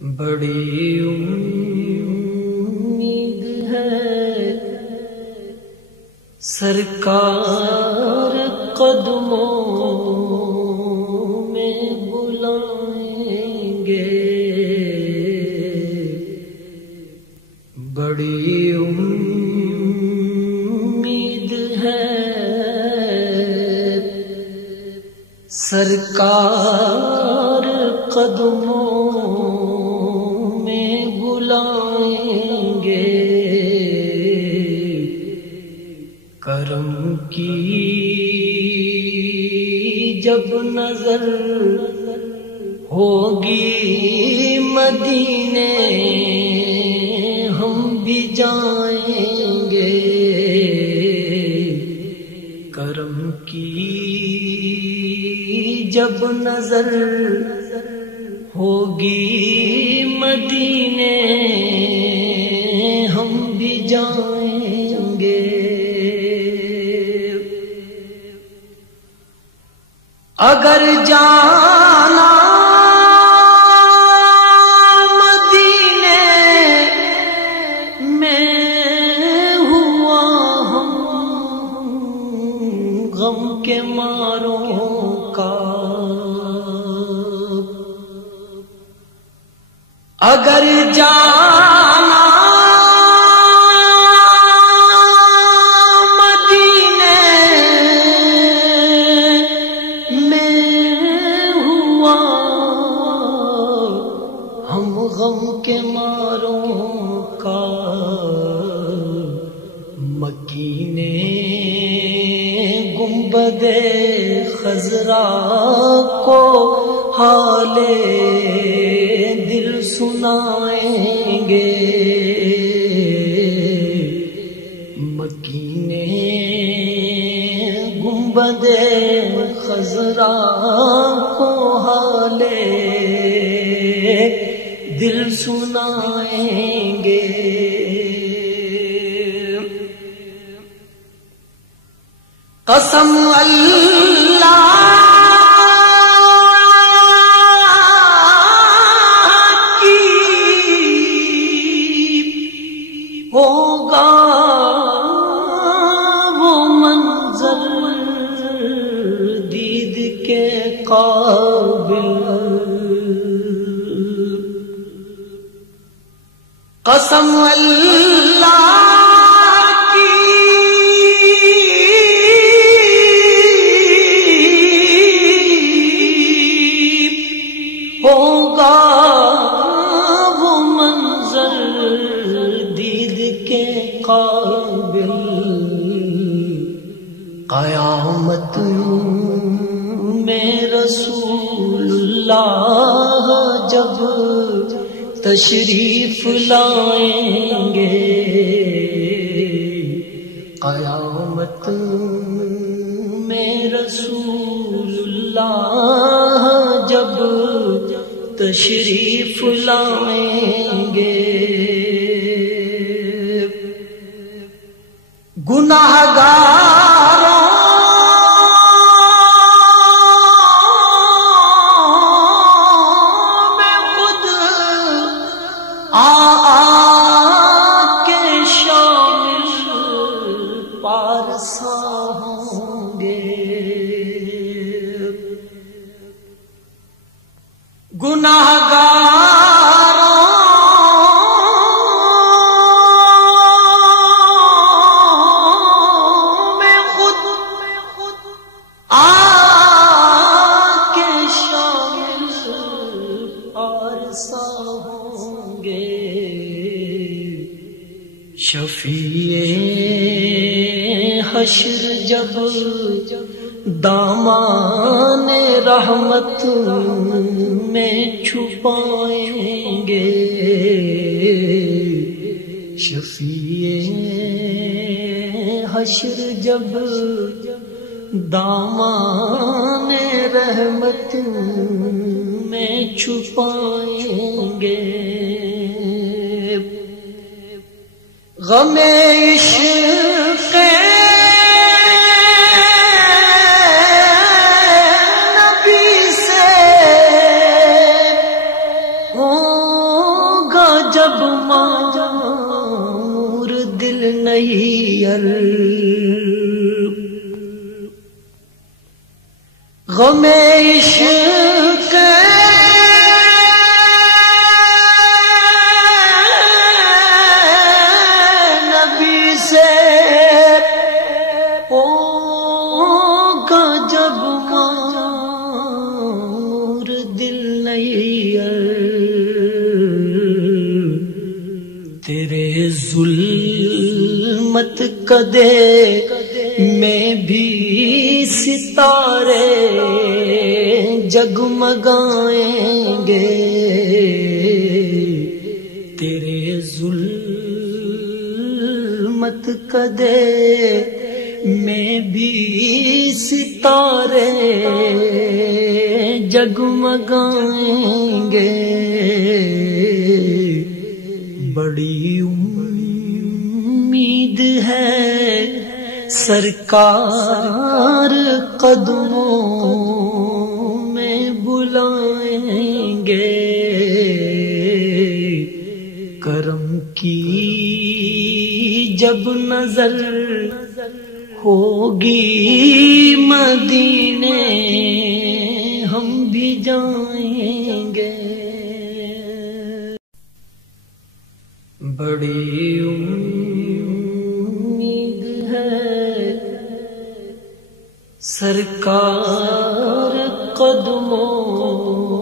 بڑی امید ہے سرکار قدموں میں بلائیں گے، بڑی امید ہے سرکار قدموں میں بلائیں گے، کرم کی جب نظر ہوگی مدینے ہم بھی جائیں گے، کرم کی جب نظر ہوگی مدینے ہم بھی جائیں گے، اگر جانا مدینے میں ہوا ہم غم کے ماروں کا، اگر جانا مدینے میں ہوا ہم غم کے ماروں کا، مکی نے گنبد خضرا کو حال دل سنائیں گے، مکی نے گنبد خضرا کو حال دل سنائیں گے، قسم اللہ ہوگا وہ منظر دید کے قابل، قسم اللہ کی ہوگا وہ منظر کے قابل، قیامت میں رسول اللہ جب تشریف لائیں گے، قیامت میں رسول اللہ جب تشریف لائیں گے، گناہگاروں میں خود آ کے شامل پارسا ہوں گے، گناہگاروں شفیع حشر جب دامان رحمت میں چھپائیں گے، شفیع حشر جب دامان رحمت میں چھپائیں گے، غم عشق نبی سے جب مامور دل نہیں غم عشق نبی سے ہوگا جب مامور دل نہیں تیرے ظلمت کدے میں بھی ستارے جگمگائیں گے تیرے ظلمت کدے میں بھی ستارے جگمگائیں گے بڑی امید ہے سرکار قدموں میں بلائیں گے کرم کی جب نظر ہوگی مدینے ہم بھی جائیں گے بڑی امید ہے سرکار قدموں